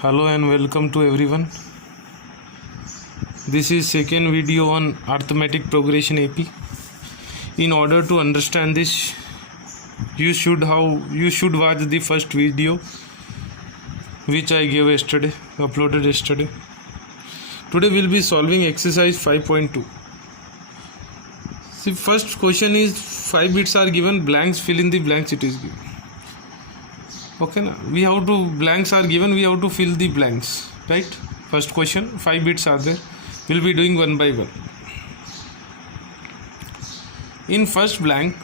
Hello and welcome to everyone. This is second video on arithmetic progression AP. In order to understand this, you should watch the first video which I gave yesterday, uploaded yesterday. Today we'll be solving exercise 5.2. See, first question is 5 bits are given, blanks, fill in the blanks it is given. Okay, na? Blanks are given, we have to fill the blanks, right? First question, 5 bits are there. We'll be doing one by one. In first blank,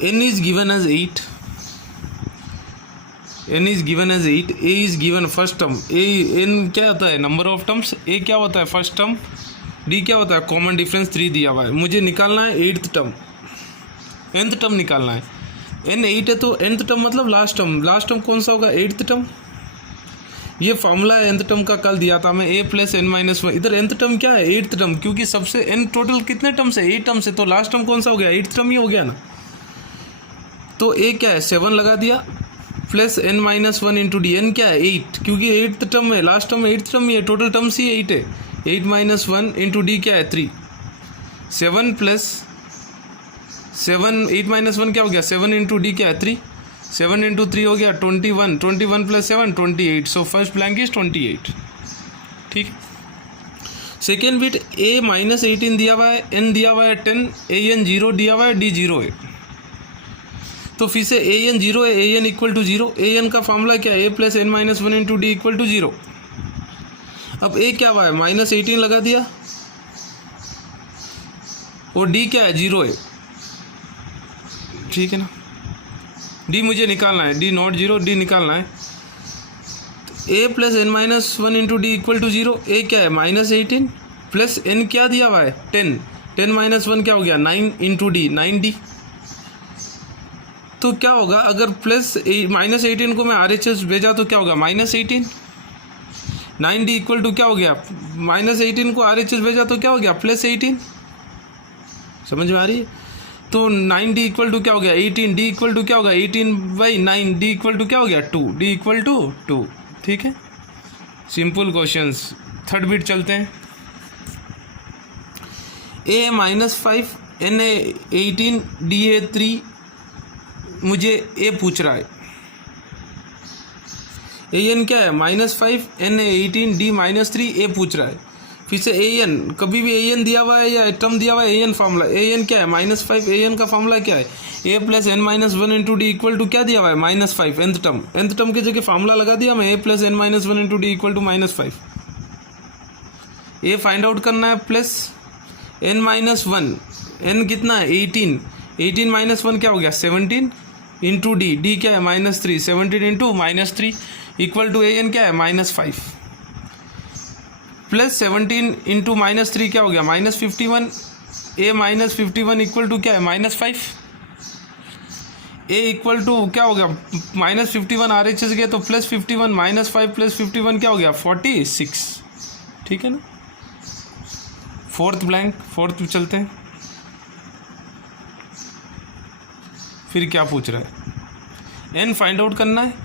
n is given as 8. n is given as 8. a is given first term. n क्या होता है? Number of terms. a क्या होता है? First term. d क्या होता है? Common difference 3 दिया हुआ है. मुझे निकालना है 8th टर्म, nth टर्म निकालना है. n 8 है तो nth टर्म मतलब लास्ट टर्म. लास्ट टर्म कौन सा होगा? 8th term. ये फॉर्मूला है nth टर्म का, कल दिया था मैं, a प्लस n माइनस 1. इधर nth टर्म क्या है? 8th टर्म, क्योंकि सबसे n टोटल कितने टर्म्स है? 8 टर्म्स है, तो लास्ट टर्म कौन सा हो गया? 8th टर्म ही हो गया ना. तो a क्या है? 7 लगा दिया plus n minus 1 into D. n क्या है? 8, क्योंकि 8th टर्म है, लास्ट टर्म 8th टर्म ही है, टोटल टर्म्स ही 8 है. 8 माइनस 1 इंटू डी क्या है? 3. 7 प्लस 7, 8 माइनस 1 क्या हो गया? 7 इंटू डी क्या है? 3. 7 इंटू 3 हो गया 21. 21 plus 7 28. So first blank is 28. ठीक. सेकेंड बिट a माइनस 18 दिया हुआ है, n दिया हुआ है 10, an 0 दिया हुआ है, d 0 है. तो फिर से an 0 है, an इक्वल टू 0. an का फॉर्मूला क्या है? a plus n minus 1 into d equal to 0. अब a क्या हुआ है? माइनस 18 लगा दिया और d क्या है? 0 है. ठीक है ना. d मुझे निकालना है, d नॉट 0, d निकालना है. a plus n minus 1 into d equal to 0. a क्या है? माइनस 18 प्लस n क्या दिया हुआ है? 10. 10 माइनस 1 क्या हो गया? 9 इंटू डी, 9d. तो क्या होगा अगर प्लस माइनस 18 को मैं RHS भेजा तो क्या होगा? माइनस 18. 9d इक्वल टू क्या हो गया? माइनस 18 को RHS भेजा तो क्या हो गया? प्लस 18. समझ में आ रही है? तो 9d इक्वल टू क्या हो गया? 18. d इक्वल टू क्या होगा? 18/9. d इक्वल टू क्या हो गया? 2. d equal to 2. ठीक है, सिंपल क्वेश्चंस. थर्ड बिट चलते हैं. a माइनस 5, n है 18, d है 3. मुझे a पूछ रहा है. an क्या है? माइनस 5, n है 18, d माइनस 3, a पूछ रहा है. फिर से an, कभी भी an दिया हुआ है या टर्म दिया हुआ है, an फॉर्मूला. an क्या है? माइनस 5. an का फॉर्मूला क्या है? a plus n minus 1 into d equal to क्या दिया हुआ है? Minus 5. nth term. nth term की जगह फॉर्मूला लगा दिया मैं, a plus n minus 1 into d equal to minus 5. a find out करना है प्लस n माइनस 1. n कितना है? 18. 18 माइनस 1 क्या हो गया? 17 इंटू डी. डी क्या है? Minus 3. 17 into minus 3 equal to an क्या है? माइनस 5 प्लस 17 इंटू माइनस 3 क्या हो गया? Minus 51. a minus 51 equal to क्या है? माइनस 5. a इक्वल टू क्या हो गया? माइनस 51 RHS गया तो प्लस 51, माइनस 5 प्लस 51 क्या हो गया? 46. ठीक है ना. फोर्थ ब्लैंक, फोर्थ पे चलते हैं. फिर क्या पूछ रहा है? n फाइंड आउट करना है.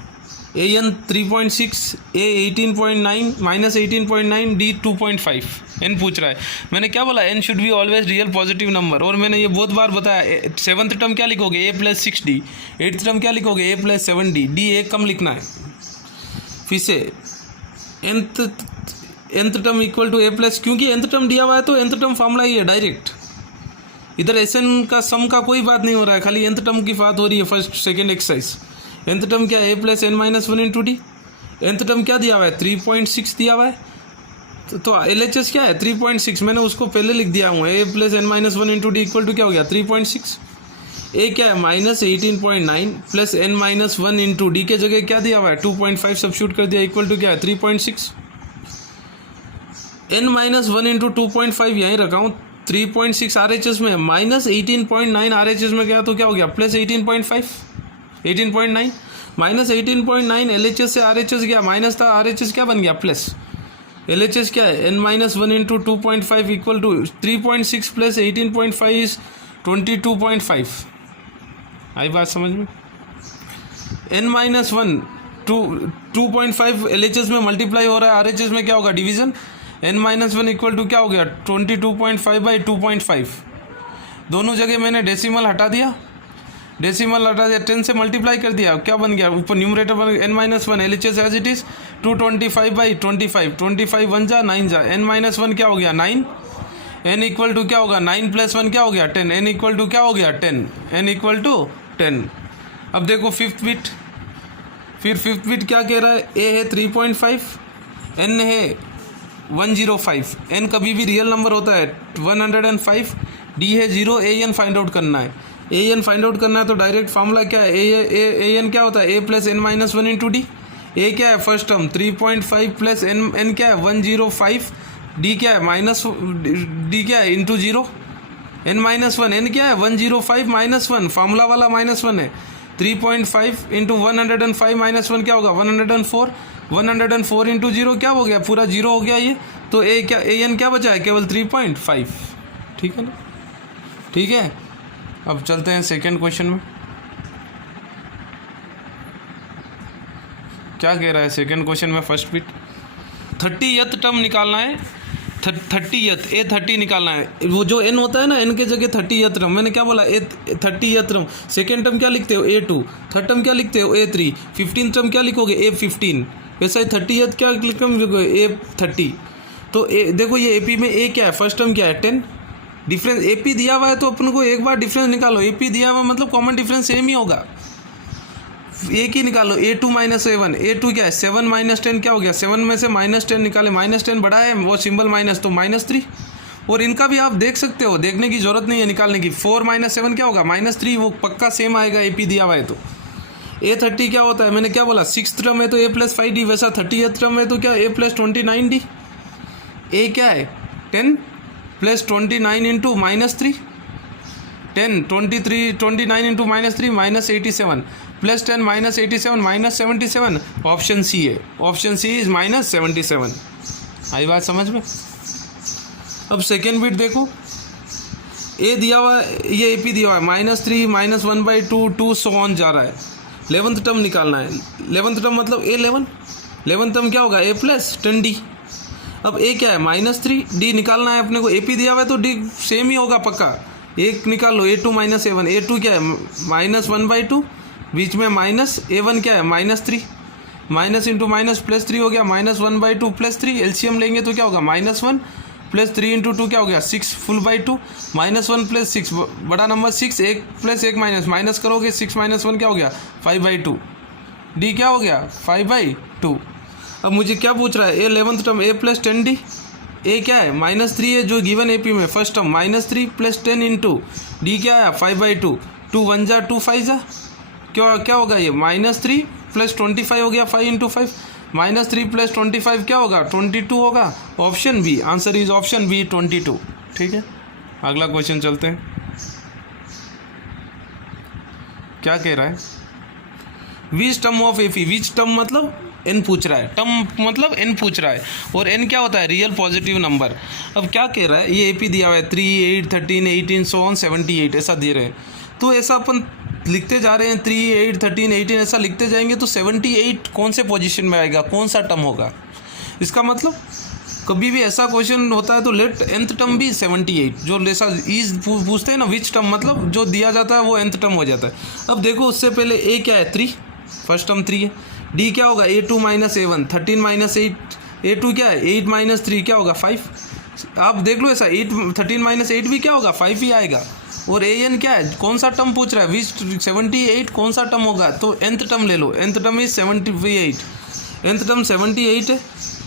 an 3.6, a 18.9, minus 18.9, d 2.5. n पूछ रहा है. मैंने क्या बोला? n should be always real positive number. और मैंने ये बहुत बार बताया. 7th टर्म क्या लिखोगे? a plus 6d. 8th term क्या लिखोगे? a plus 7d. d एक कम लिखना है. फिर से nth term equal to a plus, क्योंकि nth टर्म दिया हुआ है तो nth टर्म फॉर्मूला ही है डायरेक्ट. इधर SN का सम का कोई बात नहीं हो रहा है, खाली nth टर्म की बात हो रही है. First second exercise. nth term क्या है? a plus n minus 1 into D. nth term क्या दिया हुआ है? 3.6 दिया हुआ है. तो LHS क्या है? 3.6. मैंने उसको पहले लिख दिया हूँ. a plus n minus 1 into d equal to क्या हो गया? 3.6. a क्या है? Minus 18.9 plus n minus 1 into d के जगह क्या दिया हुआ है? 2.5 सब्स्टिट्यूट कर दिया इक्वल टू क्या है? 3.6. n माइनस 1 इंटू 2.5 यहीं रखा हूँ. 3.6 RHS में, माइनस 18.9 RHS में गया तो क्या हो गया? प्लस 18.5. 18.9 माइनस 18.9 LHS से RHS गया, माइनस था, RHS क्या बन गया? प्लस. LHS क्या है? n minus 1 into 2.5 equal to 3.6 plus 18.5 is 22.5. आई बात समझ में? n माइनस वन 2.5 LHS में मल्टीप्लाई हो रहा है, RHS में क्या होगा division, n minus one equal to क्या हो गया 22.5 बाई 2.5। दोनों जगह मैंने डेसिमल हटा दिया, 10 से मल्टीप्लाई कर दिया, क्या बन गया ऊपर न्यूमरेटर बन गया n minus one LHS as it is 225 by 25 1 जा 9 जा, n माइनस वन क्या हो गया 9, n इक्वल टू क्या होगा 9 प्लस 1 क्या हो गया 10, n इक्वल टू क्या हो गया 10, n इक्वल टू 10। अब देखो फिफ्थ बिट, फिर फिफ्थ बिट क्या कह रहा है, a है 3.5, n है 105, n कभी भी रियल नंबर होता है 105, d है 0, an फाइंड आउट करना है, an फाइंड आउट करना है तो डायरेक्ट फार्मूला क्या है, an क्या होता है a plus n minus one into D, a क्या है फर्स्ट टर्म 3.5 प्लस n क्या है 105, d क्या है माइनस d क्या है into 0, n minus one, n क्या है 105 माइनस वन, फार्मूला वाला माइनस वन है, 3.5 इंटू 105 माइनस वन क्या होगा 104 इंटू 0 क्या हो गया पूरा 0 हो गया ये, तो a क्या an क्या बचा है केवल 3.5, ठीक है ना, ठीक है। अब चलते हैं सेकेंड क्वेश्चन में, क्या कह रहा है सेकेंड क्वेश्चन में, फर्स्ट बिट 30th टर्म निकालना है, 30th A30 निकालना है, वो जो n होता है ना n के जगह 30th टर्म, मैंने क्या बोला 30th टर्म, सेकेंड टर्म क्या लिखते हो A2, थर्ड टर्म क्या लिखते हो A3, 15th टर्म क्या लिखोगे A15, वैसा ही 30th क्या लिखोगे A30। तो देखो ये AP में A क्या है, फर्स्ट टर्म क्या है 10, डिफरेंस AP दिया हुआ है तो अपन को एक बार डिफरेंस निकालो, AP दिया हुआ मतलब कॉमन डिफरेंस सेम ही होगा, एक ही निकालो, A2 माइनस A1, A2 क्या है 7 माइनस 10 क्या हो गया, 7 में से माइनस 10 निकाले, माइनस 10 बड़ा है वो सिंबल माइनस तो -3, और इनका भी आप देख सकते हो, देखने की जरूरत नहीं है निकालने की, 4 माइनस 7 क्या होगा -3, वो पक्का सेम आएगा AP दिया हुआ है तो। A30 क्या होता है, मैंने क्या बोला 6th टर्म है तो A प्लस 5D, वैसा 30th टर्म है तो क्या A प्लस 29D, A क्या है 10 plus 29 into -3, 10 29 into -3 -87 plus 10 -87 -77, option C है, ऑप्शन सी इज -77। आई बात समझ में। अब सेकेंड बिट देखो, ए दिया हुआ है, ये AP दिया हुआ है -3 -1/2 2 सो ऑन जा रहा है, 11th टर्म निकालना है, 11th टर्म मतलब A11, 11th टर्म क्या होगा A प्लस 10D। अब A क्या है -3, D निकालना है अपने को, AP दिया हुआ है तो D सेम ही होगा पक्का, एक निकाल लो A2 माइनस A1, A2 क्या है -1/2, बीच में माइनस, A1 क्या है -3, माइनस इंटू माइनस प्लस 3 हो गया, -1/2 प्लस 3, एलसीएम लेंगे तो क्या होगा -1 प्लस 3 इंटू 2 क्या हो गया 6 फुल बाई 2, -1 प्लस 6 बड़ा नंबर 6, 1 प्लस 1 माइनस करोगे 6 माइनस 1 क्या हो गया 5/2, D क्या हो गया 5/2। अब मुझे क्या पूछ रहा है, A 11th term A plus 10D, A क्या है -3 है जो गिवन AP में first term, -3 plus 10 into D क्या है 5/2, 2 1 जा 2 5 जा, क्या होगा ये -3 प्लस 25 हो गया 5 इंटू 5, -3 प्लस 25 क्या होगा 22 होगा, option B, answer is option B 22। ठीक है, अगला क्वेश्चन चलते हैं, क्या कह रहा है, which term of AP, which term मतलब n पूछ रहा है, टर्म मतलब n पूछ रहा है, और n क्या होता है रियल पॉजिटिव नंबर। अब क्या कह रहा है, ये AP दिया हुआ है 3 8 13 18 सो ऑन 78 ऐसा दे रहे हैं, तो ऐसा अपन लिखते जा रहे हैं 3 8 13 18 ऐसा लिखते जाएंगे तो 78 कौन से पोजीशन में आएगा, कौन सा टर्म होगा। इसका मतलब कभी भी ऐसा क्वेश्चन होता है तो लेट nth टर्म भी 78, जो ऐसा इज पूछते हैं ना विच टर्म मतलब जो दिया जाता है वो nth टर्म हो जाता है। अब देखो उससे पहले a क्या है 3, फर्स्ट टर्म 3 है, d क्या होगा A2 minus A1 13 minus 8, A2 क्या है 8 माइनस 3 क्या होगा 5, आप देख लो ऐसा 8 13 माइनस 8 भी क्या होगा 5 ही आएगा, और an क्या है कौन सा टर्म पूछ रहा है विच 78 कौन सा टर्म होगा, तो nth टर्म ले लो, nth term is 78, nth term 78 है,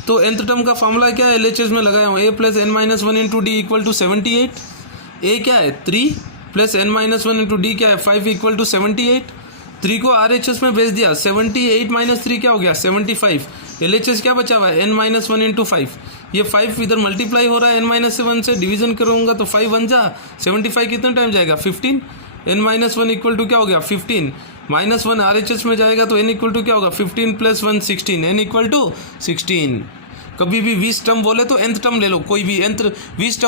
तो nth टर्म का फॉर्मूला क्या है LHS में लगाया हूँ, a plus n minus 1 into d equal to 78, a क्या है 3 plus n minus 1 into d क्या है 5 इक्वल टू 78, 3 को RHS में भेज दिया, 78 माइनस 3 क्या हो गया 75, LHS क्या बचा हुआ है n माइनस 1 इंटू 5, ये 5 इधर मल्टीप्लाई हो रहा है n माइनस 1 से, डिवीजन करूँगा तो 5 1 जा 75 कितना टाइम जाएगा 15, n माइनस 1 इक्वल टू क्या हो गया 15, माइनस 1 RHS में जाएगा तो n इक्वल टू क्या होगा 15 प्लस 1 16, n इक्वल टू 16। कभी भी विच टर्म बोले तो nth टर्म ले लो, कोई भी nth, which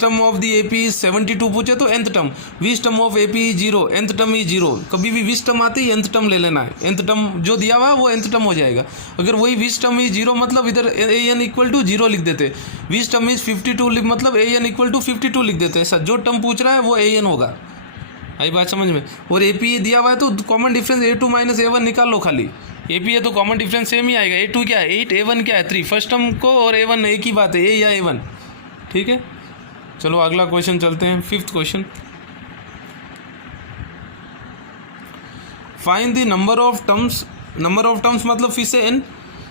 term of the AP is 72 पूछे तो nth term, which term of AP is 0, nth term is 0, कभी भी विच टर्म आते ही nth टर्म ले लेना है, nth टर्म जो दिया हुआ है वो nth टर्म हो जाएगा। अगर वही विच टर्म इज 0 मतलब इधर an इक्वल टू 0 लिख देते, विच टर्म इज 52 मतलब an इक्वल टू 52 लिख देते हैं। ऐसा जो टर्म पूछ रहा है वो an होगा। आई बात समझ में। और एपी दिया हुआ है तो common difference a2 minus a1 निकाल लो खाली, एपी है तो कॉमन डिफरेंस सेम ही आएगा। a2 क्या है 8, a1 क्या है 3, फर्स्ट टर्म को और a1 एक ही बात है, a या a1, ठीक है। चलो अगला क्वेश्चन चलते हैं, 5th question. Find the number of terms, number of terms मतलब फिर से n,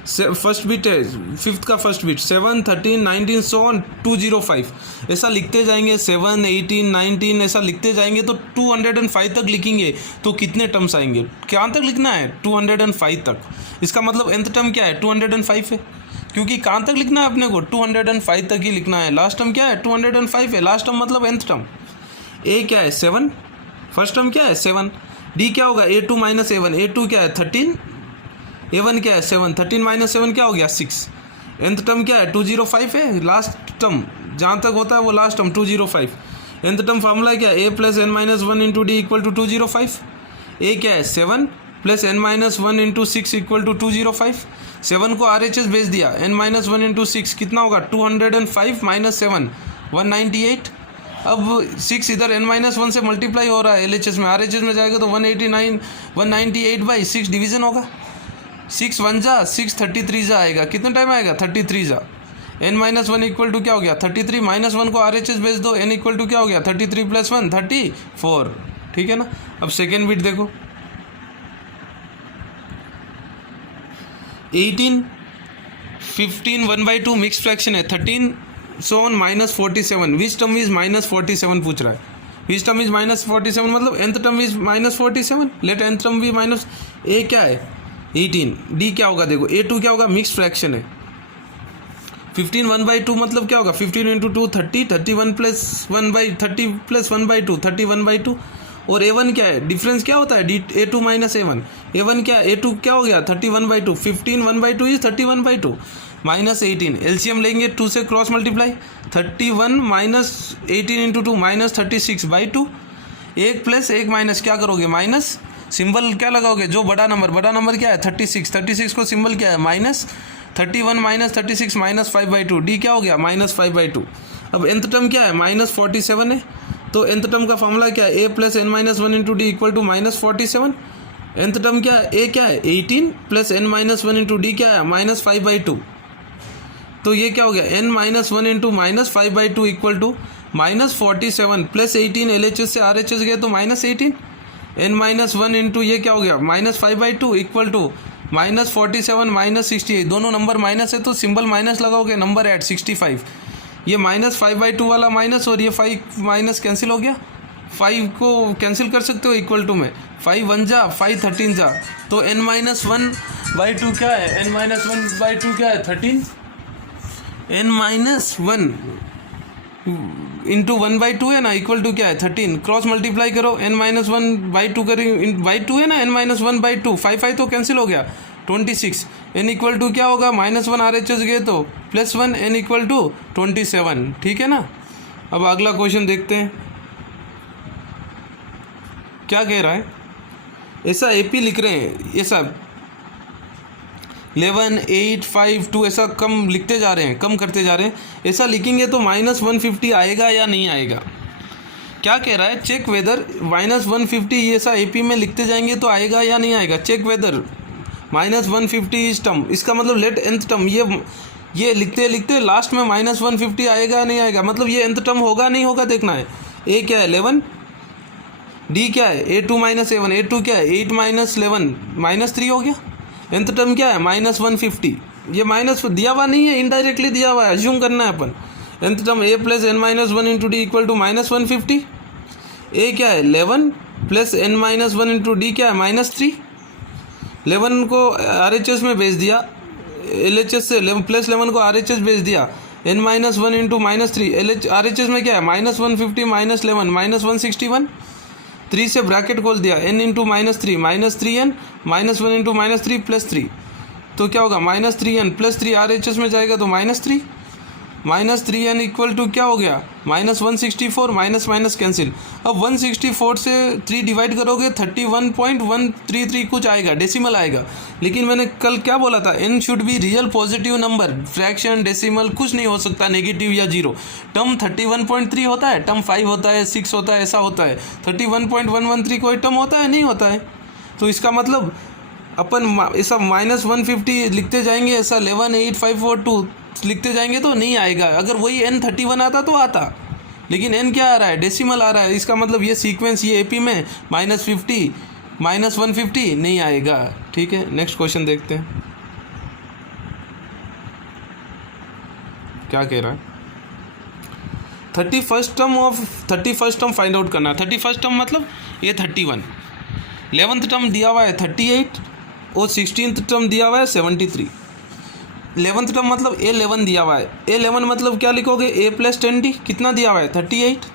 फर्स्ट बिट है 5th का फर्स्ट बिट 7, 13, 19 सो ऑन 205, ऐसा लिखते जाएंगे 7, 18, 19 ऐसा लिखते जाएंगे तो 205 तक लिखेंगे तो कितने टर्म्स आएंगे, क्या तक लिखना है 205 तक। इसका मतलब nth टर्म क्या है 205 है, क्योंकि कहाँ तक लिखना है अपने को 205 तक ही लिखना है। लास्ट टर्म क्या है 205 है, लास्ट टर्म मतलब nth टर्म। a क्या है 7, फर्स्ट टर्म क्या है 7, d क्या होगा a2 माइनस a1, a2 क्या है 13, a1 क्या है 7, 13 माइनस 7 क्या हो गया 6, nth टर्म क्या है 205 है, लास्ट टर्म जहाँ तक होता है वो last term 205। nth term formula क्या है a plus n minus 1 into d equal to 205, a क्या है 7 plus n minus 1 into 6 equal to 205, 7 को RHS भेज दिया, n माइनस 1 इंटू 6 कितना होगा 205 माइनस 7 198। अब 6 इधर n माइनस 1 से मल्टीप्लाई हो रहा है LHS में, RHS में जाएगा तो 189 198 बाई 6 डिवीजन होगा, 6 1 जा 6 33 जा आएगा, कितना टाइम आएगा 33 जा, n माइनस 1 इक्वल टू क्या हो गया 33, माइनस 1 को RHS भेज दो, n इक्वल टू क्या हो गया 33 प्लस 1 34, ठीक है ना। अब सेकेंड बिट देखो 18, 15 1/2 मिक्स फ्रैक्शन है 13 so on minus 47, which term is minus 47 पूछ रहा है, विच टर्म इज माइनस 47 मतलब nth term is minus 47, let nth term भी माइनस, a क्या है 18, d क्या होगा देखो a2 क्या होगा मिक्स फ्रैक्शन है, 15 1/2 मतलब क्या होगा 15 इंटू 2 30, 31 प्लस 1/30 प्लस 1/2 31/2, और a1 क्या है डिफरेंस क्या होता है a2 माइनस a1 क्या a2 क्या हो गया 31/2, 15 1/2 इज 31/2 माइनस 18, एलसीएम लेंगे 2 से cross multiply 31 minus 18 into 2 minus 36/2, एक प्लस एक माइनस क्या करोगे माइनस, सिंबल क्या लगाओगे जो बड़ा नंबर क्या है 36 को सिंबल क्या है माइनस, 31 माइनस 36 माइनस 5/2, डी क्या हो गया माइनस 5/2। अब nth टर्म क्या है माइनस 47 है, तो nth टर्म का फॉर्मूला क्या है a plus n minus 1 into d equal to minus 47, nth term क्या है a क्या है 18 plus n minus 1 into d क्या है माइनस 5/2, तो ये क्या हो गया n minus 1 into minus 5/2 equal to minus 47 plus 18, LHS से RHS गए तो माइनस 18, n माइनस 1 इंटू ये क्या हो गया minus 5/2 equal to minus 47 minus 68, दोनों नंबर माइनस है तो सिंबल माइनस लगाओगे, नंबर ऐड 65, ये माइनस 5/2 वाला माइनस और ये 5 माइनस कैंसिल हो गया, 5 को कैंसिल कर सकते हो इक्वल टू में, 5 1 जा 5 13 जा, तो n माइनस 1/2 क्या है, n माइनस 1/2 क्या है 13, n माइनस 1 इंटू 1/2 है ना इक्वल टू क्या है 13, क्रॉस मल्टीप्लाई करो n माइनस 1/2 करें बाई 2 है ना, n माइनस 1/2 5 तो कैंसिल हो गया 26, n इक्वल टू क्या होगा माइनस 1 RHS गए तो प्लस 1, n इक्वल टू 27, ठीक है ना। अब अगला क्वेश्चन देखते हैं क्या कह रहा है, ऐसा AP लिख रहे हैं, ऐसा 11 8 5 2 ऐसा कम लिखते जा रहे हैं, कम करते जा रहे हैं, ऐसा लिखेंगे तो माइनस 150 आएगा या नहीं आएगा, क्या कह रहा है चेक वेदर माइनस 150 ऐसा AP में लिखते जाएंगे तो आएगा या नहीं आएगा, चेक वेदर माइनस 150 इस टर्म, इसका मतलब लेट nth टर्म, ये लिखते लिखते लास्ट में माइनस 150 आएगा या नहीं आएगा, मतलब ये nth टर्म होगा नहीं होगा देखना है। a क्या है 11, d क्या है a2 माइनस a1, a2 क्या है 8 माइनस 11 माइनस 3 हो गया, nth टर्म क्या है माइनस 150, ये माइनस दिया हुआ नहीं है इनडायरेक्टली दिया हुआ है, अज्यूम करना है अपन, nth term a plus n minus 1 into d equal to minus 150, a क्या है 11 plus n minus 1 into d क्या है माइनस 3, 11 को RHS में भेज दिया, LHS से प्लस 11 को RHS भेज दिया, n minus 1 into minus 3, RHS में क्या है माइनस 150 माइनस 11 माइनस 161, 3 से ब्रैकेट खोल दिया, n into minus 3 n minus 1 into minus 3 plus 3, तो क्या होगा -3n प्लस 3 RHS में जाएगा तो -3n इक्वल टू क्या हो गया -164 माइनस माइनस कैंसिल। अब 164 से 3 डिवाइड करोगे 31.133 कुछ आएगा, डेसिमल आएगा। लेकिन मैंने कल क्या बोला था, n should be real positive number, fraction decimal कुछ नहीं हो सकता नेगेटिव या जीरो। टर्म 31.3 होता है, टर्म 5 होता है, 6 होता है, ऐसा होता है। 31.113 कोई टर्म होता है, नहीं होता है। तो इसका मतलब अपन ऐसा -150 लिखते जाएंगे, ऐसा 118542 लिखते जाएंगे तो नहीं आएगा। अगर वही n31 आता तो आता, लेकिन n क्या आ रहा है, डेसिमल आ रहा है। इसका मतलब ये सीक्वेंस ये AP में -50 -150 नहीं आएगा। ठीक है, नेक्स्ट क्वेश्चन देखते हैं क्या कह रहा है। 31st टर्म फाइंड आउट करना है। 31st टर्म मतलब ये 31, 11th टर्म दिया हुआ है 38 और 16th टर्म दिया हुआ है 73। 11th टर्म मतलब A11 दिया हुआ है। A11 मतलब क्या लिखोगे, A + 10D कितना दिया हुआ है 38।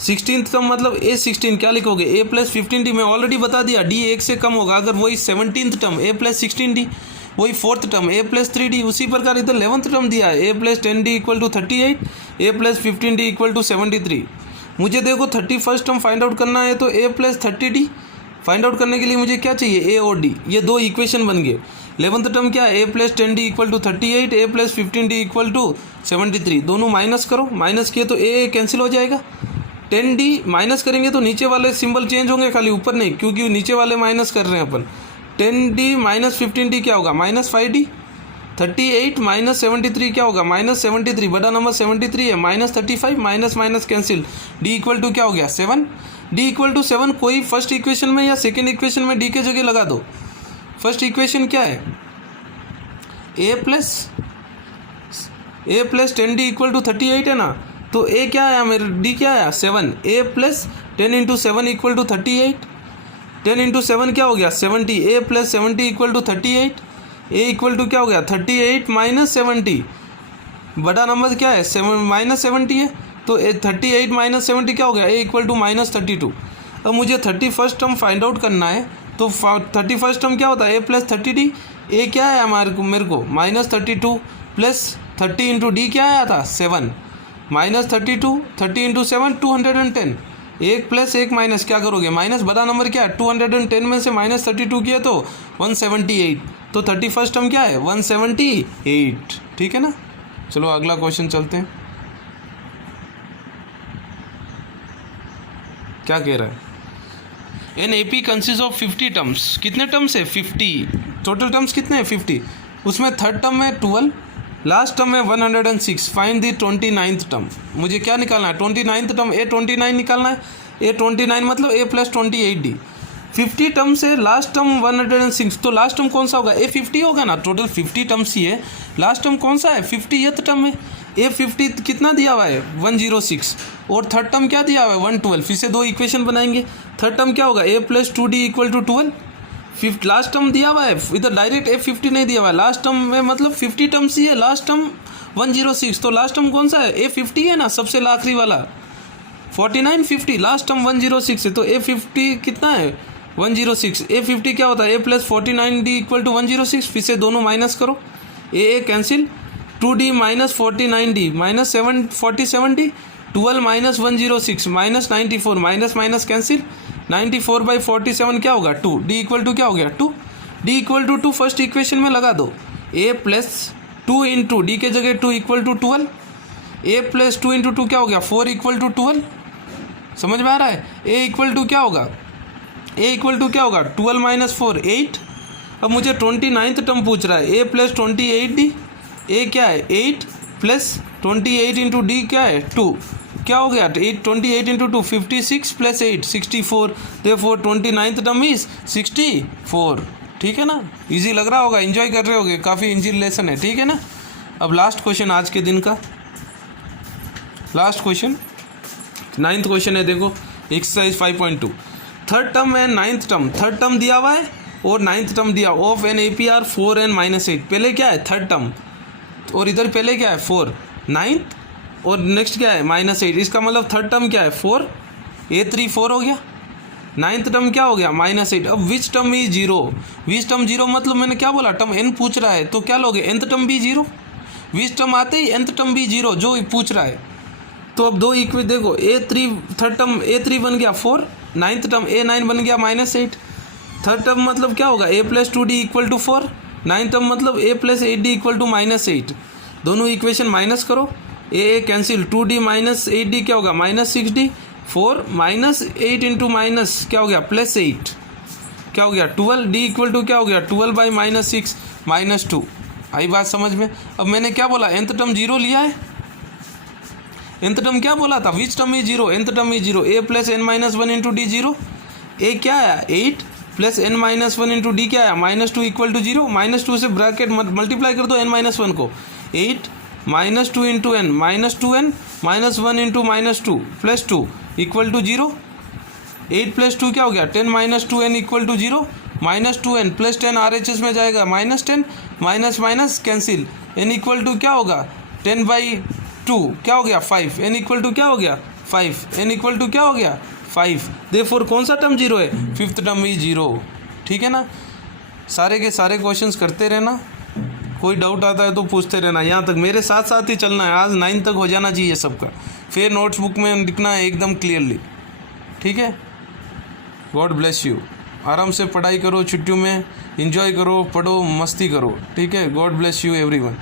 16th टर्म मतलब A16 क्या लिखोगे, A + 15D। मैं ऑलरेडी बता दिया D 1 से कम होगा। अगर वही 17th टर्म A + 16D, वही 4th टर्म A + 3D। उसी प्रकार इधर 11th टर्म दिया है A + 10D = 38, A + 15D = 73। मुझे देखो 31st टर्म फाइंड आउट करना है तो A + 30D फाइंड आउट करने के लिए मुझे क्या चाहिए, A और D। ये दो इक्वेशन बन गए। 11th टर्म क्या है, A + 10D = 38, A + 15D = 73। दोनों माइनस करो, माइनस किए तो A कैंसिल हो जाएगा। 10D माइनस करेंगे तो नीचे वाले सिंबल चेंज होंगे, खाली ऊपर नहीं, क्योंकि नीचे वाले माइनस कर रहे हैं अपन। 10D - 15D क्या होगा, -5D। 38 - 73 क्या होगा, -73। बड़ा नंबर 73 है, -35 माइनस माइनस कैंसिल। D = क्या हो गया 7। D = 7 कोई फर्स्ट इक्वेशन में या सेकेंड इक्वेशन में D के जगह लगा दो। फर्स्ट इक्वेशन क्या है, A + 10D = 38 है ना। तो A क्या आया मेरे, D क्या आया 7। A + 10 × 7 = 38। 10 × 7 क्या हो गया 70। A + 70 = 38। A = क्या हो गया 38 - 70। बड़ा नंबर क्या है -70 है, तो 38 - 70 क्या हो गया, A = -32। अब मुझे 31st टर्म फाइंड आउट करना है। तो 31st टर्म क्या होता है, A + 30D। A क्या है मेरे को -32 + 30 × D क्या आया था 7। -32 30 × 7 210। 1 + 1 माइनस क्या करोगे, माइनस। बड़ा नंबर क्या है 210 में से -32 किया तो 178। तो 31st टर्म क्या है 178। ठीक है ना। चलो अगला क्वेश्चन चलते हैं, क्या कह रहा है। An AP consist of 50 terms. कितने टर्म्स है 50। टोटल टर्म्स कितने हैं 50। उसमें थर्ड टर्म है 12, लास्ट टर्म है 106। Find the 29th term. मुझे क्या निकालना है 29th टर्म, A29 निकालना है। A29 मतलब A + 28D। 50 टर्म से लास्ट टर्म 106, तो लास्ट टर्म कौन सा होगा, A50 होगा ना। टोटल 50 टर्म्स ही है, लास्ट टर्म कौन सा है 50th टर्म है। A50 कितना दिया हुआ है 106 और थर्ड टर्म क्या दिया हुआ है 112। फिर से दो इक्वेशन बनाएंगे। थर्ड टर्म क्या होगा A + 2D = 12। लास्ट टर्म दिया हुआ है, इधर डायरेक्ट A50 नहीं दिया हुआ है। लास्ट टर्म में मतलब 50 टर्म्स ही है, लास्ट टर्म 106। तो लास्ट टर्म कौन सा है A50 है ना, सबसे आखिरी वाला 49 50। लास्ट टर्म 106 है, तो A50 कितना है 106। A50 क्या होता है A + 49D = 106। फिर से दोनों माइनस करो, A cancel. 2D - 49D -47D। 12 - 106 -94 minus minus cancel. 94/47 क्या होगा 2। D = क्या हो गया 2। D = 2 फर्स्ट इक्वेशन में लगा दो। A + 2 × D के जगह 2 = 12। A + 2 × 2 क्या हो गया 4 = 12। समझ में आ रहा है। A = क्या होगा, A = क्या होगा 12 - 4 8। अब मुझे 29th टर्म पूछ रहा है A + 28D। A क्या है 8 + 28 × D क्या है 2। क्या हो गया 28 × 2 56 + 8 64। Therefore 29th term is 64। ठीक है ना, इजी लग रहा होगा, एंजॉय कर रहे होगे, काफ़ी इजी लेसन है। ठीक है ना। अब लास्ट क्वेश्चन आज के दिन का, लास्ट क्वेश्चन 9th क्वेश्चन है। देखो एक्सरसाइज 5.2। थर्ड टर्म है 9th टर्म। थर्ड टर्म दिया हुआ है और 9th टर्म दिया ऑफ एन APR 4n - 8। पहले क्या है थर्ड टर्म और इधर पहले क्या है 4 9th और नेक्स्ट क्या है -8। इसका मतलब थर्ड टर्म क्या है 4 A3 4 हो गया। नाइन्थ टर्म क्या हो गया -8। अब which term is zero, which term zero मतलब मैंने क्या बोला, टर्म n पूछ रहा है तो क्या लोगे, nth टर्म भी जीरो, विच टर्म आते ही nth टर्म भी जीरो जो पूछ रहा है। तो अब दो इक्वेशन देखो, a3 थर्ड टर्म a3 बन गया 4, नाइन्थ टर्म a9 बन गया -8, थर्ड टर्म मतलब क्या होगा a + 2d = 4, नाइन्थ टर्म मतलब a + 8d = -8। दोनों इक्वेशन माइनस करो, a कैंसिल, 2d - 8d क्या होगा -6d, 4 -8 इंटू माइनस क्या हो गया +8 क्या हो गया 12, d = क्या हो गया 12/- 6 -2। आई बात समझ में। अब मैंने क्या बोला, nth टर्म जीरो लिया है, nth टर्म क्या बोला था, which term is zero, nth term is zero, a + n - 1 into D zero, a क्या आया 8 + n - 1 इंटू डी क्या आया -2 = 0, -2 से ब्रैकेट मल्टीप्लाई कर दो n - 1 को, 8 -2 इंटू n -2n -1 इंटू -2 + 2 = 0, 8 + 2 क्या हो गया 10 - 2n = 0, -2n + 10 RHS में जाएगा -10 माइनस कैंसिल, n = क्या होगा 10/2 क्या हो गया 5, n = क्या हो गया 5, n = क्या हो गया 5। देयरफॉर कौन सा टर्म जीरो है, फिफ्थ टर्म ही जीरो। ठीक है ना, सारे के सारे क्वेश्चंस करते रहना, कोई डाउट आता है तो पूछते रहना, यहाँ तक मेरे साथ साथ ही चलना है, आज 9 तक हो जाना चाहिए सबका, फिर नोट्स बुक में लिखना है एकदम क्लियरली। ठीक है, गॉड ब्लेस यू, आराम से पढ़ाई करो, छुट्टियों में एंजॉय करो, पढ़ो, मस्ती करो। ठीक है, गॉड ब्लेस यू एवरीवन।